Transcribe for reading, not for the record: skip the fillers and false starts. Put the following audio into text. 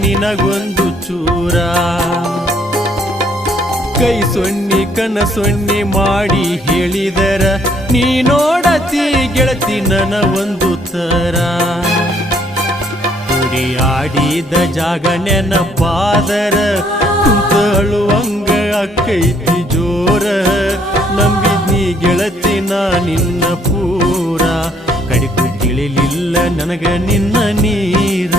ನಿನಗೊಂದು ಚೂರ ಕೈ ಸೊನ್ನಿ ಕನ ಸೊನ್ನಿ ಮಾಡಿ ಹೇಳಿದರ ನೀ ನೋಡತಿ ಗೆಳತಿ ನನ ಒಂದು ತರ ಆಡಿದ ಜಾಗ ನೆನಪಾದರ ಕುಂತ ಅಳುವಂಗ ಅಕ್ಕೈತಿ ಜೋರ ನಂಬಿದ್ನಿ ಗೆಳತಿ ನಾ ನಿನ್ನ ಪೂರ ಕಡಿಕು ತಿಳಿಲಿಲ್ಲ ನನಗ ನಿನ್ನ ನೀರ